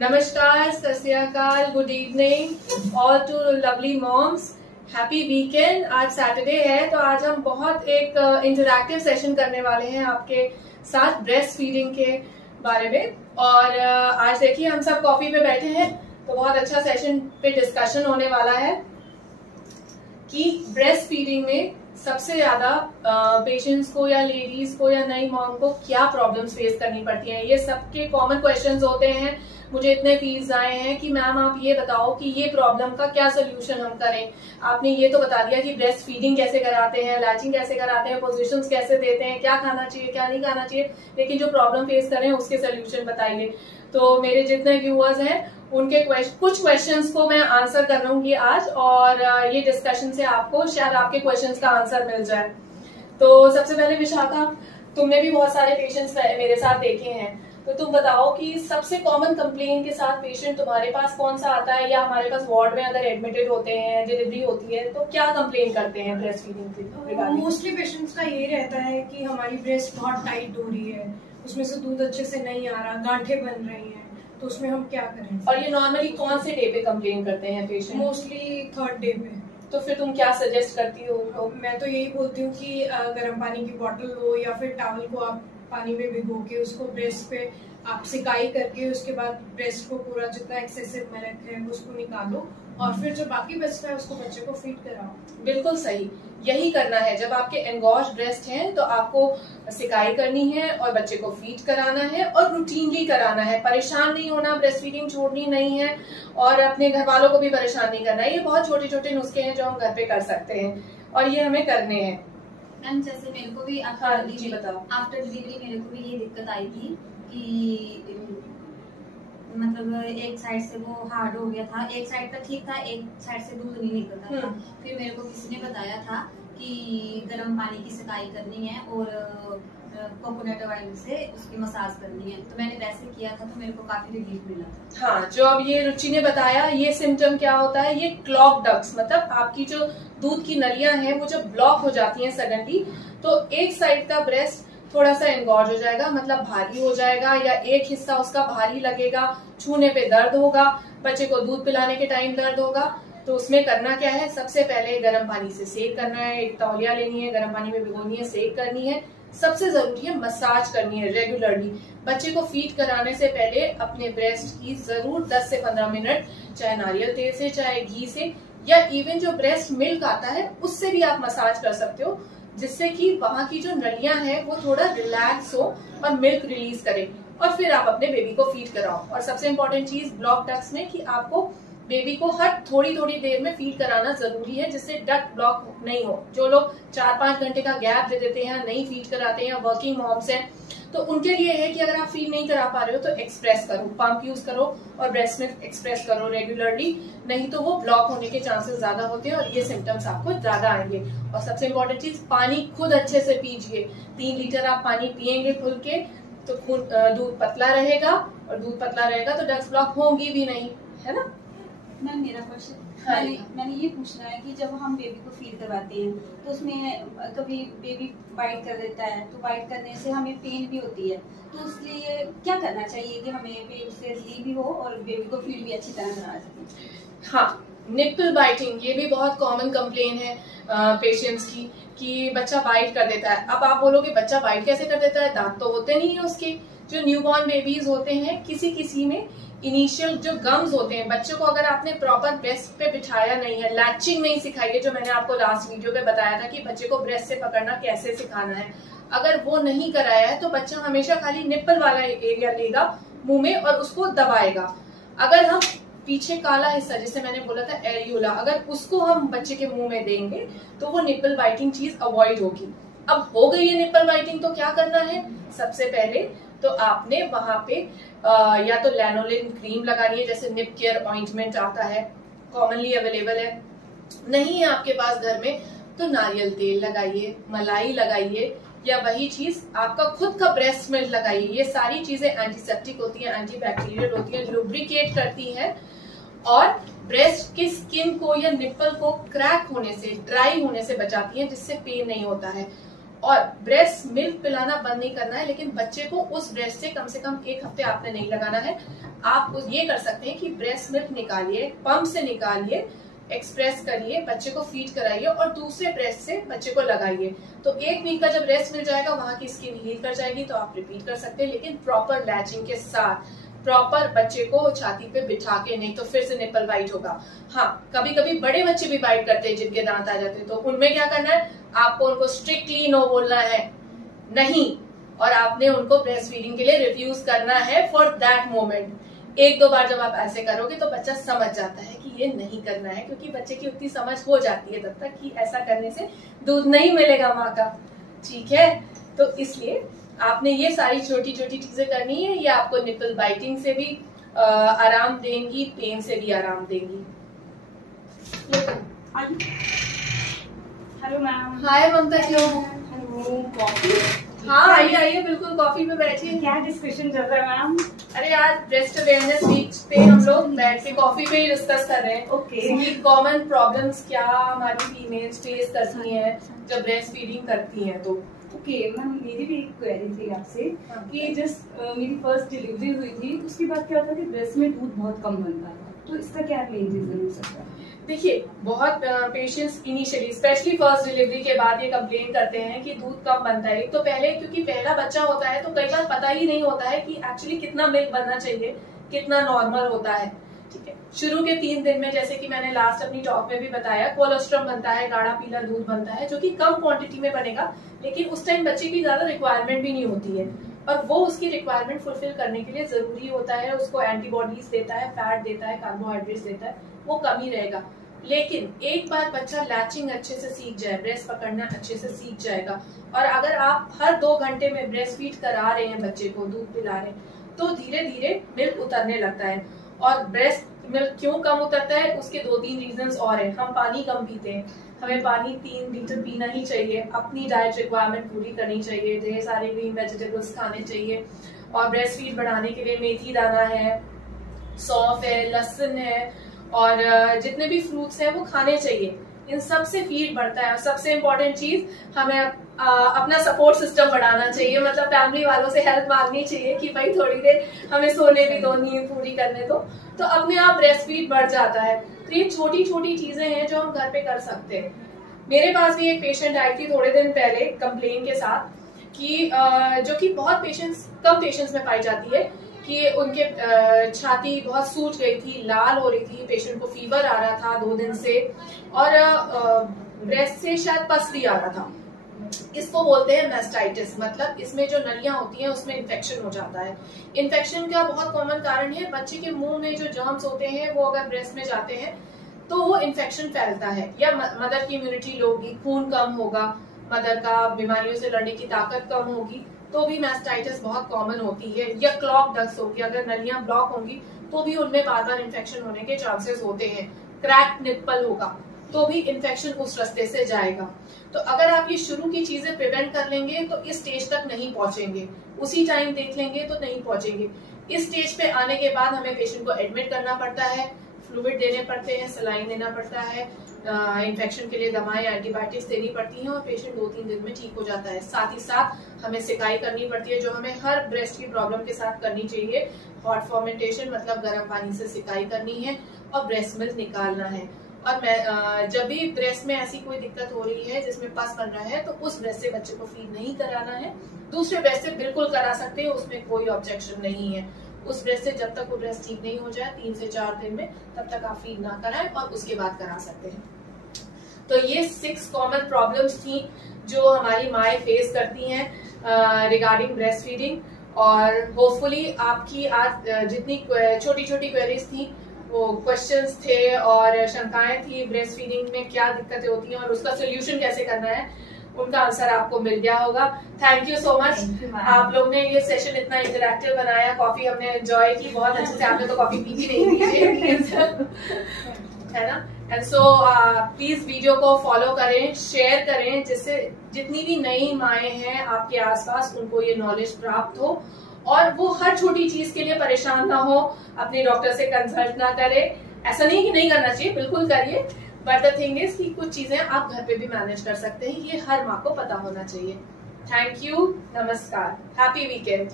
नमस्कार, सत श्री अकाल, good evening all to lovely moms. Happy weekend. आज सैटरडे है तो आज हम बहुत एक इंटरैक्टिव सेशन करने वाले हैं आपके साथ ब्रेस्ट फीडिंग के बारे में। और आज देखिए हम सब कॉफी पे बैठे हैं तो बहुत अच्छा सेशन पे डिस्कशन होने वाला है कि ब्रेस्ट फीडिंग में सबसे ज्यादा पेशेंट्स को या लेडीज को या नई मॉम को क्या प्रॉब्लम्स फेस करनी पड़ती हैं। ये सबके कॉमन क्वेश्चंस होते हैं। मुझे इतने फील्स आए हैं कि मैम आप ये बताओ कि ये प्रॉब्लम का क्या सोल्यूशन हम करें। आपने ये तो बता दिया कि ब्रेस्ट फीडिंग कैसे कराते हैं, लैचिंग कैसे कराते हैं, पोजीशंस कैसे देते हैं, क्या खाना चाहिए क्या नहीं खाना चाहिए, लेकिन जो प्रॉब्लम फेस करें उसके सोल्यूशन बताइए। तो मेरे जितने व्यूअर्स हैं उनके कुछ क्वेश्चंस को मैं आंसर कर लूंगी आज, और ये डिस्कशन से आपको शायद आपके क्वेश्चंस का आंसर मिल जाए। तो सबसे पहले विशाखा, तुमने भी बहुत सारे पेशेंट्स मेरे साथ देखे हैं, तो तुम बताओ कि सबसे कॉमन कंप्लेन के साथ पेशेंट तुम्हारे पास कौन सा आता है, या हमारे पास वार्ड में अगर एडमिटेड होते हैं, डिलीवरी होती है तो क्या कंप्लेन करते हैं ब्रेस्ट फीडिंग के? मोस्टली पेशेंट्स का ये रहता है कि हमारी ब्रेस्ट बहुत टाइट हो रही है, उसमें से दूध अच्छे से नहीं आ रहा, गांठें बन रही हैं, तो उसमें हम क्या करें। और ये नॉर्मली कौन से डे पे कंप्लेन करते हैं पेशेंट? मोस्टली थर्ड डे पे। तो फिर तुम क्या सजेस्ट करती हो? मैं तो यही बोलती हूँ कि गर्म पानी की बोतल लो या फिर टॉवल को आप पानी में भिगो के उसको ब्रेस्ट पे आप सिकाई करके उसके बाद ब्रेस्ट को पूरा जितना एक्सेसिव मेलक है उसको निकालो, और फिर जो बाकी बचता है उसको बच्चे को फीड कराओ। बिल्कुल सही, यही करना है। जब आपके एंगॉश ब्रेस्ट हैं तो आपको सिकाई करनी है और बच्चे को फीड कराना है और रूटीनली कराना है। परेशान नहीं होना, ब्रेस्ट फीडिंग छोड़नी नहीं है और अपने घर वालों को भी परेशान नहीं करना है। ये बहुत छोटे छोटे नुस्खे हैं जो हम घर पे कर सकते हैं और ये हमें करने हैं। मैम जैसे मेरे को भी आफ्टर डिलीवरी मेरे को भी ये दिक्कत आई थी कि मतलब एक साइड से वो हार्ड हो गया था, एक साइड का ठीक था, एक साइड से दूध नहीं निकलता था। फिर मेरे को किसी ने बताया था कि गर्म पानी की सिकाई करनी है और कोकोनट ऑयल से उसकी मसाज करनी है, तो मैंने वैसे किया था तो मेरे को काफी रिलीफ मिला था। हाँ, जो अब ये रुचि ने बताया, ये सिम्टम क्या होता है, ये क्लॉग डक्ट्स, मतलब आपकी जो दूध की नलियां हैं वो जब ब्लॉक हो जाती हैं सडनली, तो एक साइड का ब्रेस्ट थोड़ा सा एंगॉर्ज हो जाएगा, मतलब भारी हो जाएगा, या एक हिस्सा उसका भारी लगेगा, छूने पे दर्द होगा, बच्चे को दूध पिलाने के टाइम दर्द होगा। तो उसमें करना क्या है, सबसे पहले गर्म पानी से सेक करना है, एक तौलिया लेनी है, गर्म पानी में भिगोनी है, सेक करनी है। सबसे जरूरी है मसाज करनी है रेगुलरली। बच्चे को फीड कराने से पहले अपने ब्रेस्ट की जरूर 10 से 15 मिनट, चाहे नारियल तेल से चाहे घी से, या इवन जो ब्रेस्ट मिल्क आता है उससे भी आप मसाज कर सकते हो, जिससे कि वहां की जो नलियां हैं वो थोड़ा रिलैक्स हो और मिल्क रिलीज करे, और फिर आप अपने बेबी को फीड कराओ। और सबसे इम्पोर्टेंट चीज ब्लॉक डक्ट्स में कि आपको बेबी को हर थोड़ी थोड़ी देर में फीड कराना जरूरी है, जिससे डक्ट ब्लॉक नहीं हो। जो लोग 4-5 घंटे का गैप दे देते हैं, नहीं फीड कराते हैं, वर्किंग मॉम्स हैं, तो उनके लिए है कि अगर आप फीड नहीं करा पा रहे हो तो एक्सप्रेस करो, पंप यूज करो और ब्रेस्ट मिल्क एक्सप्रेस करो रेगुलरली, नहीं तो वो ब्लॉक होने के चांसेस ज्यादा होते हैं और ये सिम्टम्स आपको ज्यादा आएंगे। और सबसे इम्पोर्टेंट चीज, पानी खुद अच्छे से पीजिए। 3 लीटर आप पानी पियेंगे खुल के तो दूध पतला रहेगा, और दूध पतला रहेगा तो डक्ट्स ब्लॉक होंगी भी नहीं, है ना। मैम मेरा क्वेश्चन मैंने ये पूछना है कि जब हम बेबी को फीड करवाते हैं तो उसमें कभी बेबी बाइट कर देता है, तो बाइट करने से हमें पेन भी होती है, तो इसलिए क्या करना चाहिए कि हमें भी उससे रिलीफ भी हो और बेबी को फीड भी अच्छी तरह करा सकें? हाँ, निप्पल बाइटिंग ये भी बहुत कॉमन कंप्लेन है पेशेंट्स की कि बच्चा बाइट कर देता है। अब आप बोलोगे बच्चा बाइट कैसे कर देता है, दांत तो होते नहीं है उसके। जो न्यूबॉर्न बेबीज होते हैं, किसी किसी में इनिशियल जो गम्स होते हैं, बच्चों को अगर आपने प्रॉपर ब्रेस्ट पे बिठाया नहीं है, लैचिंग नहीं सिखाई है, जो मैंने आपको लास्ट वीडियो पे बताया था कि बच्चे को ब्रेस्ट से पकड़ना कैसे सिखाना है, अगर वो नहीं कराया है तो बच्चा हमेशा खाली निप्पल वाला एरिया लेगा मुंह में और उसको दबाएगा। अगर हम पीछे काला हिस्सा, जैसे मैंने बोला था एरियोला, अगर उसको हम बच्चे के मुंह में देंगे तो वो निप्पल बाइटिंग चीज अवॉइड होगी। अब हो गई है निप्पल बाइटिंग, तो क्या करना है, सबसे पहले तो आपने वहां पे या तो लैनोलिन क्रीम लगानी है, जैसे निप केयर ऑइंटमेंट आता है, कॉमनली अवेलेबल है। नहीं है आपके पास घर में तो नारियल तेल लगाइए, मलाई लगाइए, या वही चीज आपका खुद का ब्रेस्ट मिल्क लगाइए। ये सारी चीजें एंटीसेप्टिक होती हैं, एंटीबैक्टीरियल होती हैं, लुब्रिकेट करती हैं और ब्रेस्ट की स्किन को या निप्पल को क्रैक होने से, ड्राई होने से बचाती हैं, जिससे पेन नहीं होता है। और ब्रेस्ट मिल्क पिलाना बंद नहीं करना है, लेकिन बच्चे को उस ब्रेस्ट से कम 1 हफ्ते आपने नहीं लगाना है। आप ये कर सकते हैं कि ब्रेस्ट मिल्क निकालिए, पंप से निकालिए, एक्सप्रेस करिए, बच्चे को फीड कराइए और दूसरे ब्रेस्ट से बच्चे को लगाइए। तो 1 वीक का जब रेस्ट मिल जाएगा, वहां की स्किन हील कर जाएगी, तो आप रिपीट कर सकते हैं, लेकिन प्रॉपर लैचिंग के साथ, प्रॉपर बच्चे को छाती पे बिठा के, नहीं तो फिर से निपल बाइट होगा। हाँ, कभी कभी बड़े बच्चे भी बाइट करते हैं जिनके दांत आ जाते हैं, तो उनमें क्या करना है, आपको उनको स्ट्रिक्टली नो बोलना है, नहीं, और आपने उनको ब्रेस्ट फीडिंग के लिए रिफ्यूज करना है फॉर दैट मोमेंट। 1-2 बार जब आप ऐसे करोगे तो बच्चा समझ जाता है कि ये नहीं करना है, क्योंकि बच्चे की उतनी समझ हो जाती है तब तक कि ऐसा करने से दूध नहीं मिलेगा माँ का, ठीक है। तो इसलिए आपने ये सारी छोटी छोटी चीजें करनी है, ये आपको निपल बाइटिंग से भी आराम देंगी, पेन से भी आराम देंगी। Hello ma'am. हाय ममता, क्यों? Hello, coffee? हाँ आइए आइए, बिल्कुल कॉफी पे बैठिए। क्या डिस्कशन चल रहा है मैम? अरे आज ब्रेस्ट अवेयरनेस वीक पे हम लोग बैठ के कॉफी पे ही डिस्कस कर रहे हैं। ओके। कॉमन प्रॉब्लम्स क्या हमारी फीमेल्स फेस करती हैं जब ब्रेस्ट फीडिंग करती हैं। तो ओके मैम, मेरी भी एक क्वेरी थी आपसे कि जस्ट मेरी फर्स्ट डिलीवरी हुई थी, उसके बाद क्या होता है कि ब्रेस्ट में दूध बहुत कम बनता था, तो इसका क्या मेन रीजन हो सकता है? देखिए, बहुत patients initially specially first delivery के बाद ये कंप्लेन करते हैं कि दूध कम बनता है। तो पहले क्योंकि पहला बच्चा होता है तो कई बार पता ही नहीं होता है कि एक्चुअली कितना मिल्क बनना चाहिए, कितना नॉर्मल होता है, ठीक है। शुरू के 3 दिन में, जैसे कि मैंने लास्ट अपनी टॉक में भी बताया, कोलोस्ट्रम बनता है, गाढ़ा पीला दूध बनता है, जो कि कम क्वांटिटी में बनेगा, लेकिन उस टाइम बच्चे की ज्यादा रिक्वायरमेंट भी नहीं होती है, और वो उसकी रिक्वायरमेंट फुलफिल करने के लिए जरूरी होता है। उसको एंटीबॉडीज देता है, फैट देता है, कार्बोहाइड्रेट्स देता है, वो कम ही रहेगा। लेकिन एक बार बच्चा लैचिंग अच्छे से सीख जाए, ब्रेस्ट पकड़ना अच्छे से सीख जाएगा, और अगर आप हर 2 घंटे में ब्रेस्ट फीड करा रहे हैं, बच्चे को दूध पिला रहे हैं, तो धीरे धीरे मिल्क उतरने लगता है। और ब्रेस्ट मिल्क क्यों कम उतरता है, उसके 2-3 रीजंस और हैं। हम पानी कम पीते हैं, हमें पानी 3 लीटर पीना ही चाहिए, अपनी डाइट रिक्वायरमेंट पूरी करनी चाहिए, ढेर सारे ग्रीन वेजिटेबल्स खाने चाहिए, और ब्रेस्ट फीड बढ़ाने के लिए मेथी दाना है, सौंफ है, लहसुन है, और जितने भी फ्रूट्स हैं वो खाने चाहिए। इन सब से फीड बढ़ता है। और सबसे इम्पोर्टेंट चीज, हमें अपना सपोर्ट सिस्टम बढ़ाना चाहिए, मतलब फैमिली वालों से हेल्प मांगनी चाहिए कि भाई थोड़ी देर हमें सोने भी दो, नींद पूरी करने दो, तो अपने आप ब्रेस्ट फीड बढ़ जाता है। तो ये छोटी छोटी चीजें हैं जो हम घर पे कर सकते हैं। मेरे पास भी एक पेशेंट आई थी थोड़े दिन पहले कंप्लेन के साथ कि जो कि बहुत कम पेशेंट्स में पाई जाती है कि उनके छाती बहुत सूज गई थी, लाल हो रही थी, पेशेंट को फीवर आ रहा था 2 दिन से, और ब्रेस्ट से शायद पस भी आ रहा था। इसको बोलते हैं मैस्टाइटिस, मतलब इसमें जो नलियां होती हैं उसमें इन्फेक्शन हो जाता है। इन्फेक्शन का बहुत कॉमन कारण है, बच्चे के मुंह में जो जर्म्स होते हैं वो अगर ब्रेस्ट में जाते हैं तो वो इन्फेक्शन फैलता है, या मदर की इम्यूनिटी लो होगी, खून कम होगा, मदर का बीमारियों से लड़ने की ताकत कम होगी, तो भी मैस्टाइटिस बहुत कॉमन होती है। या क्लॉग डक्ट्स होगी, अगर नलियां ब्लॉक होंगी तो भी उनमें बार बार इन्फेक्शन होने के चांसेस होते हैं। क्रैक निप्पल होगा तो भी इन्फेक्शन उस रास्ते से जाएगा। तो अगर आप ये शुरू की चीजें प्रिवेंट कर लेंगे तो इस स्टेज तक नहीं पहुंचेंगे, उसी टाइम देख लेंगे तो नहीं पहुंचेंगे। इस स्टेज पे आने के बाद हमें पेशेंट को एडमिट करना पड़ता है, फ्लूइड देने पड़ते हैं, सलाइन देना पड़ता है, इन्फेक्शन के लिए दवाएं, एंटीबायोटिक्स देनी पड़ती हैं, और पेशेंट 2-3 दिन में ठीक हो जाता है। साथ ही साथ हमें सिकाई करनी पड़ती है, जो हमें हर ब्रेस्ट की प्रॉब्लम के साथ करनी चाहिए। हॉट फॉर्मेंटेशन मतलब गर्म पानी से सिकाई करनी है, और ब्रेस्ट मिल्क निकालना है। और मैं जब भी ब्रेस्ट में ऐसी कोई दिक्कत हो रही है जिसमें पस बन रहा है, तो उस ब्रेस्ट से बच्चे को फीड नहीं कराना है। दूसरे ब्रेस्ट से बिल्कुल करा सकते हैं, उसमें कोई ऑब्जेक्शन नहीं है। उस ब्रेस्ट से जब तक वो ब्रेस्ट ठीक नहीं हो जाए 3 से 4 दिन में, तब तक आप फीड ना कराएं, और उसके बाद करा सकते हैं। तो ये 6 कॉमन प्रॉब्लम्स थी जो हमारी माएँ फेस करती हैं रिगार्डिंग ब्रेस्ट फीडिंग। और होपफुली आपकी आज जितनी छोटी छोटी क्वेरीज थी, वो क्वेश्चंस थे और शंकाएं थी ब्रेस्ट फीडिंग में क्या दिक्कतें होती हैं और उसका सोल्यूशन कैसे करना है, उनका आंसर आपको मिल गया होगा। Thank you so much. आप लोग ने ये सेशन इतना इंटरैक्टिव बनाया, कॉफी हमने एंजॉय की बहुत अच्छे से। आपने तो कॉफी पी भी नहीं है ना। एंड सो प्लीज वीडियो को फॉलो करें, शेयर करें, जिससे जितनी भी नई माएँ हैं आपके आसपास उनको ये नॉलेज प्राप्त हो, और वो हर छोटी चीज के लिए परेशान ना हो, अपने डॉक्टर से कंसल्ट ना करे। ऐसा नहीं कि नहीं करना चाहिए, बिल्कुल करिए, बट द थिंग इज कि कुछ चीजें आप घर पे भी मैनेज कर सकते हैं, ये हर माँ को पता होना चाहिए। थैंक यू, नमस्कार, हैप्पी वीकेंड।